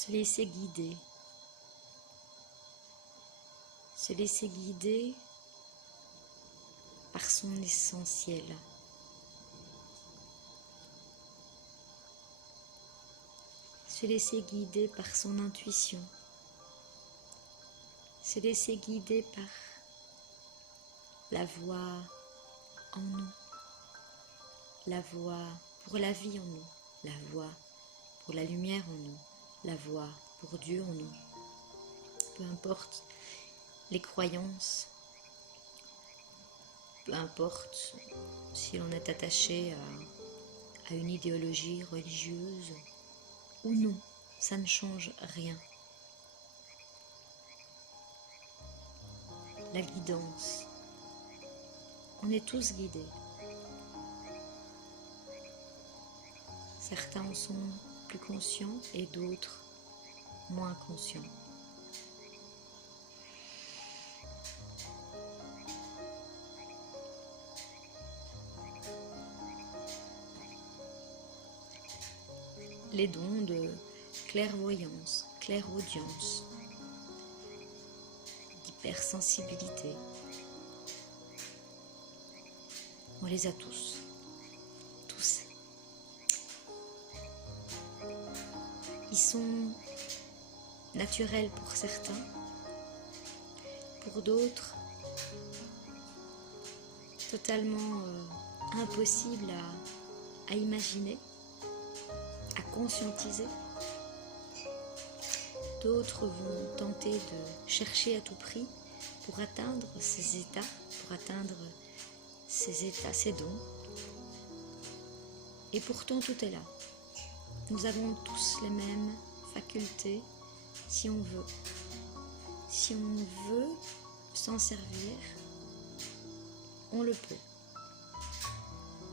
Se laisser guider. Se laisser guider par son essentiel. Se laisser guider par son intuition. Se laisser guider par la voix en nous. La voix pour la vie en nous. La voix pour la lumière en nous. La voix pour Dieu en nous. Peu importe les croyances, peu importe si l'on est attaché à une idéologie religieuse ou non, ça ne change rien. La guidance, on est tous guidés. Certains en sont plus conscients et d'autres moins conscients. Les dons de clairvoyance, clairaudience, d'hypersensibilité, on les a tous. Tous. Ils sont naturels pour certains, pour d'autres, totalement impossibles à imaginer, à conscientiser. D'autres vont tenter de chercher à tout prix pour atteindre ces états, ces dons. Et pourtant tout est là. Nous avons tous les mêmes facultés si on veut. Si on veut s'en servir, on le peut.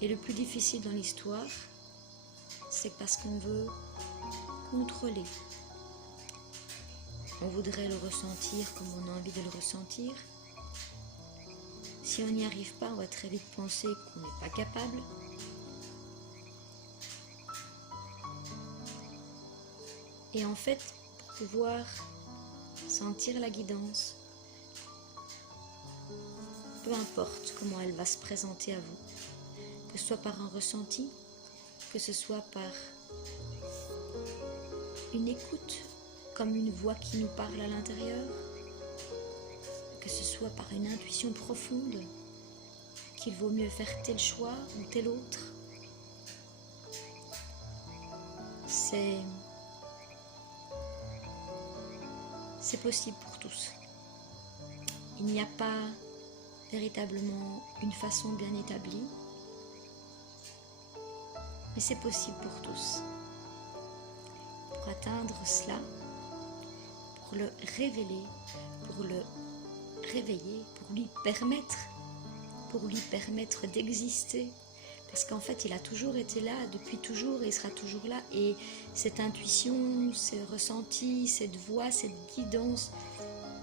Et le plus difficile dans l'histoire, c'est parce qu'on veut contrôler. On voudrait le ressentir comme on a envie de le ressentir. Si on n'y arrive pas, on va très vite penser qu'on n'est pas capable. Et en fait, pour pouvoir sentir la guidance, peu importe comment elle va se présenter à vous, que ce soit par un ressenti, que ce soit par une écoute, comme une voix qui nous parle à l'intérieur, que ce soit par une intuition profonde, qu'il vaut mieux faire tel choix ou tel autre. C'est possible pour tous. Il n'y a pas véritablement une façon bien établie, mais c'est possible pour tous. Pour atteindre cela, pour le révéler, pour le réveiller, pour lui permettre d'exister. Parce qu'en fait, il a toujours été là, depuis toujours, et il sera toujours là. Et cette intuition, ce ressenti, cette voix, cette guidance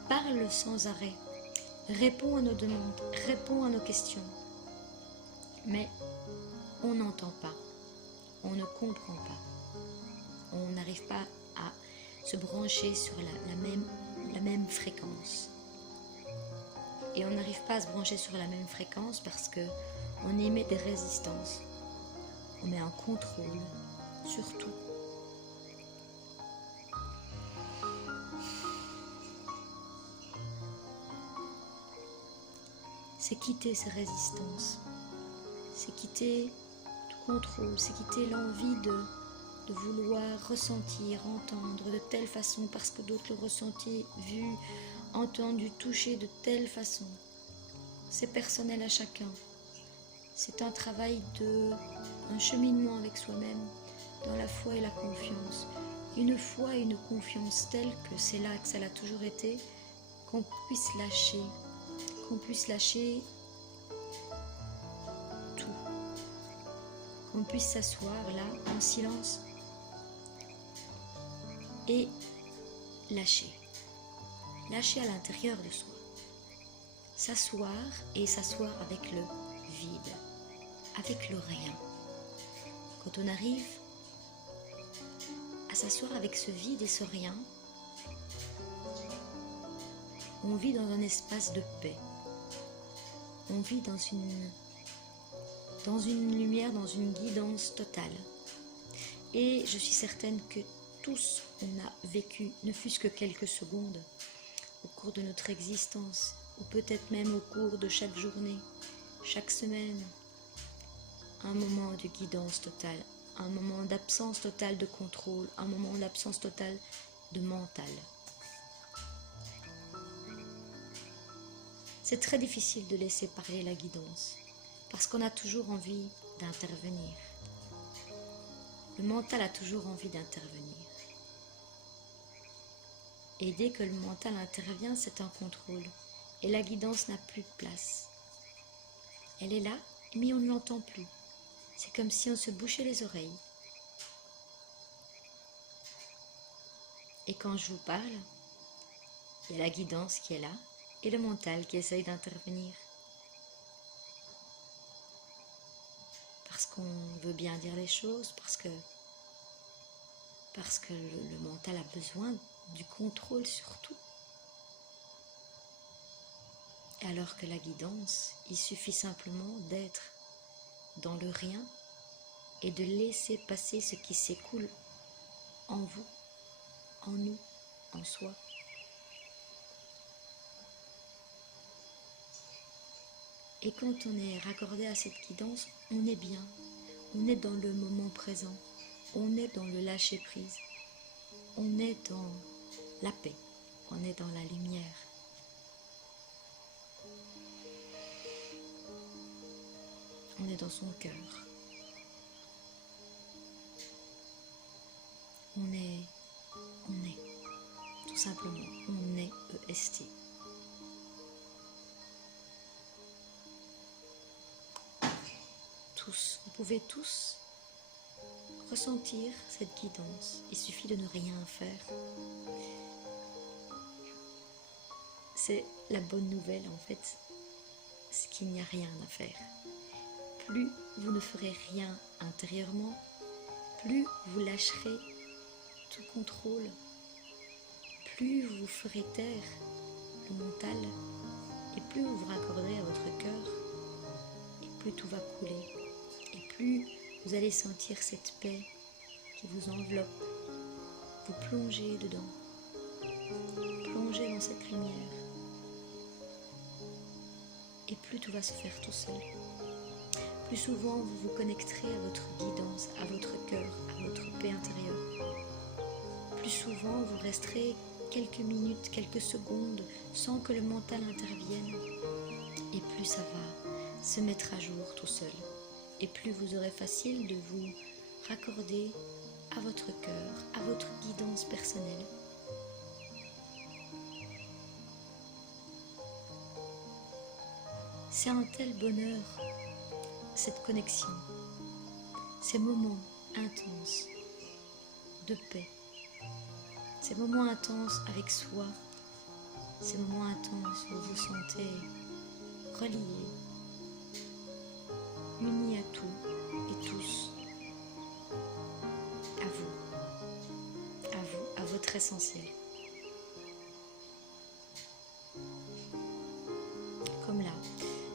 parle sans arrêt, répond à nos demandes, répond à nos questions. Mais on n'entend pas, on ne comprend pas, on n'arrive pas à se brancher sur la même fréquence. Et on n'arrive pas à se brancher sur la même fréquence parce qu'on émet des résistances. On met un contrôle sur tout. C'est quitter ces résistances. C'est quitter tout contrôle. C'est quitter l'envie de vouloir ressentir, entendre de telle façon parce que d'autres le ressenti, vu, entendu, touché de telle façon. C'est personnel à chacun. C'est un travail un cheminement avec soi-même dans la foi et la confiance. Une foi et une confiance telle que c'est là que ça l'a toujours été, qu'on puisse lâcher tout. Qu'on puisse s'asseoir là en silence et lâcher à l'intérieur de soi, s'asseoir avec le vide, avec le rien. Quand on arrive à s'asseoir avec ce vide et ce rien, on vit dans un espace de paix. On vit dans une lumière, dans une guidance totale. Et je suis certaine que tous, on a vécu, ne fût-ce que quelques secondes, au cours de notre existence, ou peut-être même au cours de chaque journée, chaque semaine, un moment de guidance totale, un moment d'absence totale de contrôle, un moment d'absence totale de mental. C'est très difficile de laisser parler la guidance, parce qu'on a toujours envie d'intervenir. Le mental a toujours envie d'intervenir. Et dès que le mental intervient, c'est un contrôle. Et la guidance n'a plus de place. Elle est là, mais on ne l'entend plus. C'est comme si on se bouchait les oreilles. Et quand je vous parle, il y a la guidance qui est là et le mental qui essaye d'intervenir. Parce qu'on veut bien dire les choses, parce que le mental a besoin du contrôle sur tout. Alors que la guidance, il suffit simplement d'être dans le rien et de laisser passer ce qui s'écoule en vous, en nous, en soi. Et quand on est raccordé à cette guidance, on est bien, on est dans le moment présent, on est dans le lâcher-prise, on est dans la paix, on est dans la lumière. On est dans son cœur. On est, tout simplement, on est EST. Tous, vous pouvez tous ressentir cette guidance. Il suffit de ne rien faire. C'est la bonne nouvelle en fait, c'est qu'il n'y a rien à faire. Plus vous ne ferez rien intérieurement, plus vous lâcherez tout contrôle, plus vous ferez taire le mental et plus vous vous raccorderez à votre cœur et plus tout va couler et plus vous allez sentir cette paix qui vous enveloppe, vous plongez dedans, plongez dans cette lumière et plus tout va se faire tout seul. Plus souvent vous vous connecterez à votre guidance, à votre cœur, à votre paix intérieure. Plus souvent vous resterez quelques minutes, quelques secondes sans que le mental intervienne. Et plus ça va se mettre à jour tout seul. Et plus vous aurez facile de vous raccorder à votre cœur, à votre guidance personnelle. C'est un tel bonheur, cette connexion, ces moments intenses de paix, ces moments intenses avec soi, ces moments intenses où vous vous sentez reliés, unis à tout et tous, à votre essentiel. Comme là,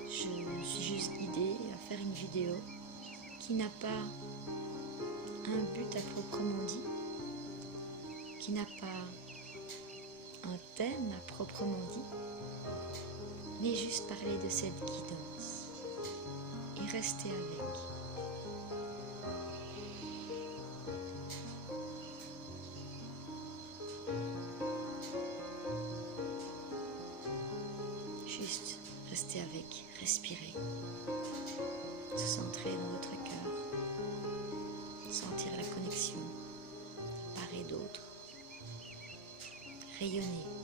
je me suis juste guidée à faire une vidéo qui n'a pas un but à proprement dit, qui n'a pas un thème à proprement dit, mais juste parler de cette guidance et rester avec. Juste rester avec, respirer, se centrer dans votre cœur, sentir la connexion, part et d'autre, rayonner.